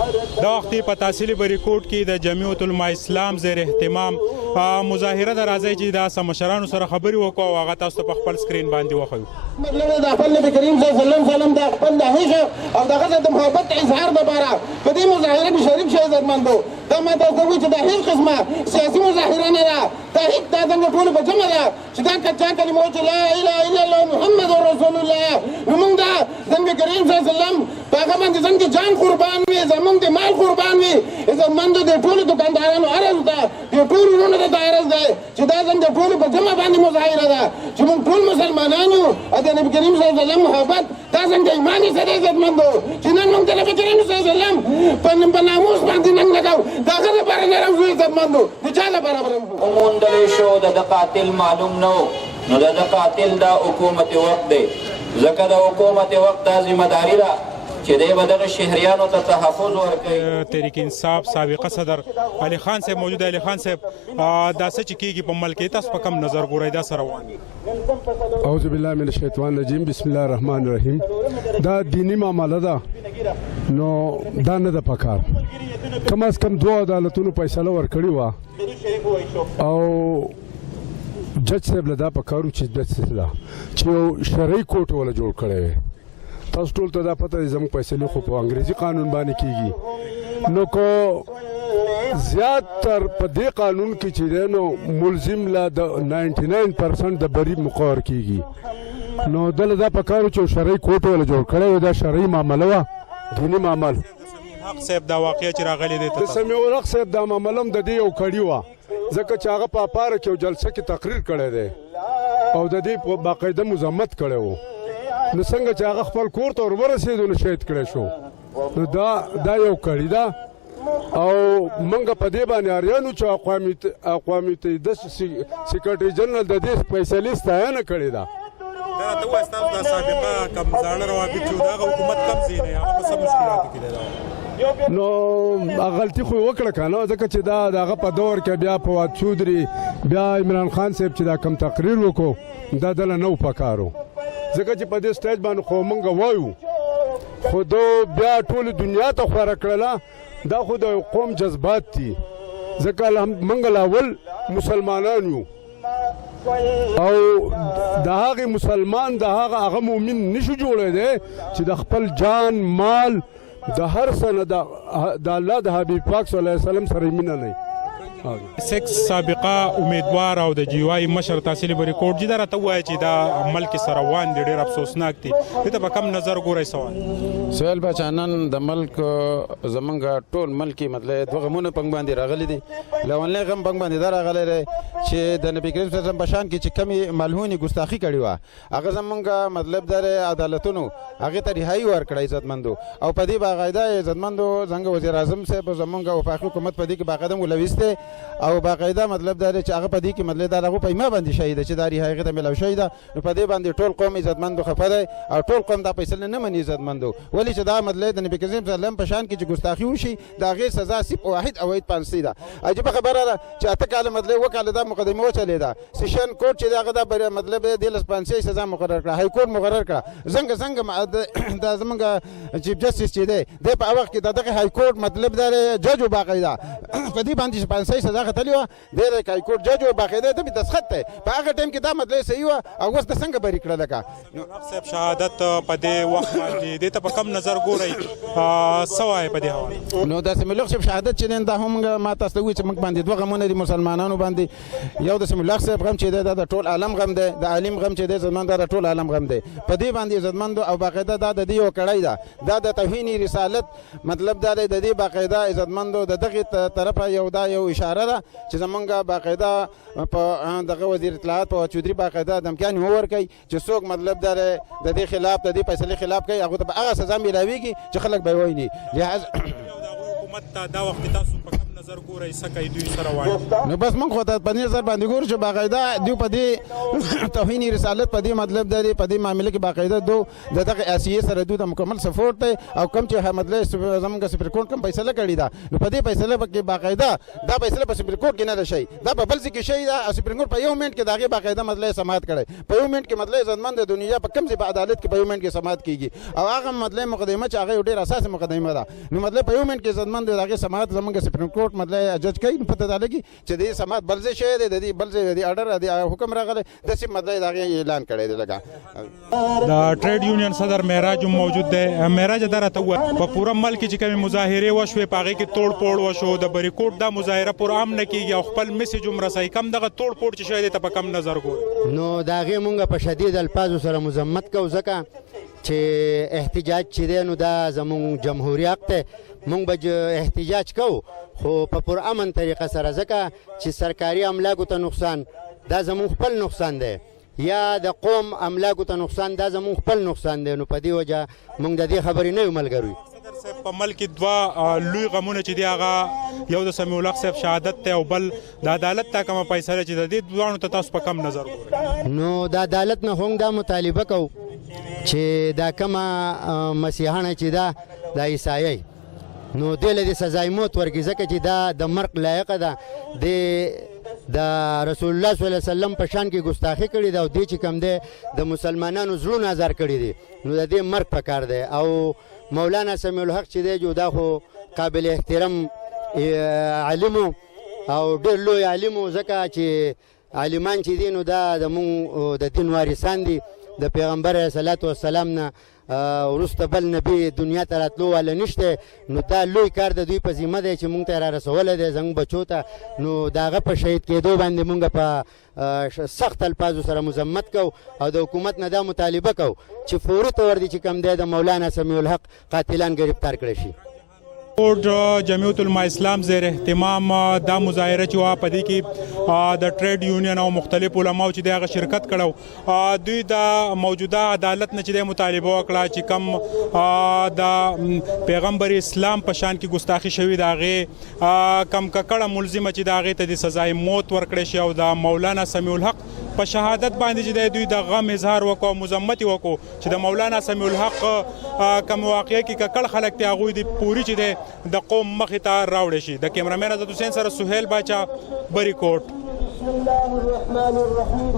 دا وخت په تحصیلي بریکوټ کې د جمعیت العلماء اسلام زیر اهتمام مظاهره د راځي چې دا سمشرانو سره خبرې وکړو او هغه تاسو په خپل سکرین باندې وښیو. مطلب د خپل نبی کریم صلی الله علیه وسلم د خپل د هیڅ او دغه د محبت اظهار لپاره په دې مظاهره کې شریک شي عزتمندو. دا ما تاسو ته چې د هیڅ قسمه سیاسي مظاهره نه ده، دا هیڅ دا څنګه ټول په جمع ده چې دا کچا کلمو چې لا اله الا الله محمد رسول الله نو موږ دا د نبی کریم صلی الله علیه وسلم په هغه باندې څنګه جان قربان وي، زموږ د مال قربان وي. عزتمندو د ټولو دکاندارانو عرض ده، د ټولو وروڼو ته عرض ده چې دا زموږ د ټولو په جمع باندې مظاهره ده چې موږ ټول مسلمانان یو او د نبی کریم صلی الله علیه وسلم محبت دا څنګه ایمان یې سره عزتمندو چې نن موږ د نبی کریم صلی الله علیه وسلم په ناموس باندې نن لګاو د هغه لپاره نه راوځو عزتمندو د چا لپاره وموندلی شو د ده قاتل معلوم نه و نو د ده قاتل دا حکومت وقت دی ځکه د حکومت وقت دا ذمهداري ده چې دی به دغه شهریانو ته تحفظ ورکوي. تحریک انصاف سابقه صدر علي خان صاحب موجود. علي خان صاحب دا څه چې کېږي په ملک کې تاسو په کم نظر ګورئ دا سره روان؟ اعوذ بالله من الشیطان الرجیم بسم الله الرحمن الرحیم. دا دینی معامله ده نو دا نه ده پکار. کم از کم 2 عدالتونو فیصله ورکړې وه او جج صاحب له دا پکارو چې یو شرعي کوټ وله جوړ کړی وی. تاسو ټول ته دا پته دی زموږ فیصلې خو په انګریزي قانون باندې کېږي نو که زیات تر په دې قانون کې چې دی نو ملزم له د 99% د بري مقرر کېږي نو دله دا پکار و چې شرعي کوټ وله جوړ کړی و. دا شرعي معامله وه، دیني معامل. حق صاحب دا واقعه چې راغلی دی د سمیع الحق صاحب دا معامله هم د دې یو کړي وه ځکه چې هغه په پاره کې یو جلسه کې تقریر کړی دی او د دې په باقاعده مذمت کړی و. نو څنګه چې هغه خپل کور ته ورورسېدو نو شهید کړی شو. نو دا یو کړي ده او موږ په دې باندې اریانو چې اقوام متحده سیکرټري جنرال د دې فیصلې ستاینه کړې ده. دا راته ووایه ستاسو دا سابقه کم زاړه روابط چې دغه حکومت کم ځای نه هغه په څه مشکلاتو کې دی؟ نو غلطي خو وکړه که نه ځکه چې دا د هغه په دور کې بیا فواد چودري بیا عمران خان صاحب چې دا کم تقریر وکړو دا دله نه و پکارو ځکه چې په دې سټیج باندې خو موږ وایو خو دو بیا ټولې دنیا ته خوره کړله. دا خو د قوم جذبات دي ځکه موږ اول مسلمانان یو او د هغې مسلمان د هغه مؤمن نشو جوړی چې د خپل جان مال د هر څه نه د الله د حبیب پاک صلی الله علیه وسلم سره مینه نه. سیکس سابقه امیدوار او د جی واي مشر تحصیلي بریکوټ جي دا راته ووایه چې دا عمل کې سره روان دي ډېر افسوسناک دي. دې ته په کم نظر ګورئ؟ سهیل بچا نن د ملک زمونږ ټول ملک مطلب 2 غمونه پنګ باندې راغلي دي. لومړنی غم پنګ باندې دا راغلی دی چې د نبی کریم صلی الله علیه وسلم په شان کې چې کمې ملهونې ګستاخي کړې وه هغه زمونږ مطلب د عدالتونو هغې ته رهایي ورکړه عزتمندو او په دې باقاعده عزتمندو څنګه وزیر اعظم صاحب زمونږ وفاقي حکومت په دې کې باقاعده ملوث دی او باقاعده مطلب دا چې هغه په دې کې مطلب دا هغه په ایمه باندې شوی ده چې دا رهایي هغې ته میلاو شوی ده. نو په دې باندې ټول قوم عزتمندو خفه دی او ټول قوم دا فیصله نه مني عزتمندو ولې چې دا مطلب د نبي کریم صلی الله علیه وسلم په شان کې چې ګستاخي وشي د هغې سزا صرف واحد او واحد پانسي ده. عجیبه خبره ده چې 8 کاله مطلب 2 کاله دا مقدمه وچلېده سیشن کورټ چې هغه دا مطلب 13 سزا مقرر کړه، های کورټ مقرر کړه. څنګه دا زمونږ چیف جسټس چې دی په هغه وخت کې دغه های کورټ مطلب دا جج باقاعده په دې باندې 5 سزا ختلې وه د های کورټ جج باقاعده ته به دستخط دی په هغه ټایم کې دا مطلب صحیح وه او اوس د څنګه بری کړه لکه نو صاحب شهادت په دې وخت باندې دې ته په کم نظر ګورئ؟ څه وایي په دې حواله؟ نو د سمیع الحق صاحب شهادت چې دی دا هم ما تاسو ته ووایي چې موږ باندې 2 غمونه دي مسلمانانو باندې. یو د سمیع الحق صاحب غم چې دی دا د ټول عالم غم دی، د عالم غم چې دی عزتمند دا د ټول عالم غم دی. په دې باندې عزتمندو او باقاعده دا د دې یو کړی ده دا د توهین رسالت مطلب دا دی د دې باقاعده عزتمندو د دغې طرفه یو اشاره ده چې زمونږ باقاعده په دغه وزیر اطلاعات په چودري باقاعده دمکیان ورکوي چې څوک مطلب دا د دې خلاف د دې فیصلې خلاف کوي هغه ته به هغه سزا میلاویږي چې خلک به یې وویني. لهذا حکومت ته دا وخت تاسو په کم نظر نظر ګورئ څه کوي دوی څه روان نو بس موږ خو ته په دې نظر باندې ګورو چې باقاعده دوی په دې توهین رسالت په دې مطلب دی په دې معاملې کې باقاعده دو د دغه اسیې سره دوی د مکمل سپورټ دی او کوم چې مطلب زموږ سپریم کورټ کوم فیصله کړې ده نو په دې فیصله کې باقاعده دا فیصله په سپریم کورټ کې نه ده شي دا په بل ځای کې شي دا سپریم کورټ په یو منټ کې دغه باقاعده مطلب سماعت کړي په یو منټ کې مطلب عزتمند د دنیا په کوم ځای په عدالت کې په یو منټ کې سماعت کیږي او هغه مطلب مقدمه چې هغه ډېر اساسي مقدمه ده نو مطلب په یو منټ کې عزتمند دغه سماعت زموږ سپریم کورټ مطلب جج کوي پته ده لګي چې دې سماعت بل ځای شي د بل ځای د اډر د حکم راغلی د سیم مطلب دغه اعلان کړی دی لګا د ټریډ یونین صدر معراج موجود دی. معراج درته په پوره ملک کې چې کومې مظاهرې وشوې په هغې کې توړ پوړ وشو د بریکوټ دا مظاهره پر عام نه کېږي او خپل میسج هم رسوي کم دغه توړ پوړ چې شوی دی ته په کم نظر ګورو نو د هغې مونږ په شدید الفاظو سره مذمت کوو ځکه چې احتجاج چې دی نو دا زمونږ جمهوري حق دی مونږ به احتجاج کوو خو په پرامن طریقه سره ځکه چې سرکاري املاکو ته نقصان دا زمونږ خپل نقصان دی یا د قوم املاکو ته نقصان دا زمونږ خپل نقصان دی نو په دې وجه مونږ د دې خبرې نه یو ملګرو. په ملک کې دوه لوی غمونه چې دی هغه یو د سمیع الحق صاحب شهادت دی او بل د عدالت ته کومه فیصله چې د دې دواړو ته تاسو په کم نظر ګورئ نو د عدالت نه هم دا مطالبه کوو چې دا کومه مسیحانه چې دا د عیسایي نو دې له دې سزای موت ورکړي ځکه چې دا د مرګ لایقه ده د رسول الله صلی الله علیه وسلم په شان کې ګستاخي کړې ده او دې چې کوم دی د مسلمانانو زړونه ازار کړي دي نو د دې مرګ پکار دی او مولانا سمیع الحق چې دی جو دا خو قابل احترام عالم او ډېر لوی عالم ځکه چې عالمان چې دي نو دا زموږ د دین وارثان دي د پیغمبر علیه صلات وسلام نه وروسته بل نبی دنیا ته راتلو والا نشته نو دا لوی کار د دوی په ذمه دی چې مونږ ته را رسولی دی زموږ بچو ته نو د هغه په شهید کېدو باندې مونږ په سخت الفاظو سره مذمت کوو او د حکومت نه دا مطالبه کوو چې فوري طور دی چې کوم دی د مولانا سمیع الحق قاتلان گرفتار کړی شي. جمعیت العلماء اسلام زیر اهتمام دا مظاهره چې وه په دې کې د ټریډ یونین او مختلف علماو چې دی هغه شرکت کړی دوی د موجوده عدالت نه چې دی مطالبه وکړه چې کم د پیغمبر اسلام په شان کې ګستاخي شوي د هغې کم ککړه ملزمه چې د هغې ته د سزای موت ورکړی شي او د مولانا سمیع الحق په شهادت باندې چې دی دوی د غم اظهار وکړو او مذمت یې وکړو چې د مولانا سمیع الحق کوم واقعه کې ککړ خلک دی هغوی د پوري چې دی د قوم مخې ته راوړی شي. د کیمرامین عزت حسین سره سهیل باچا بریکوټ. بسم الله الرحمن الرحیم.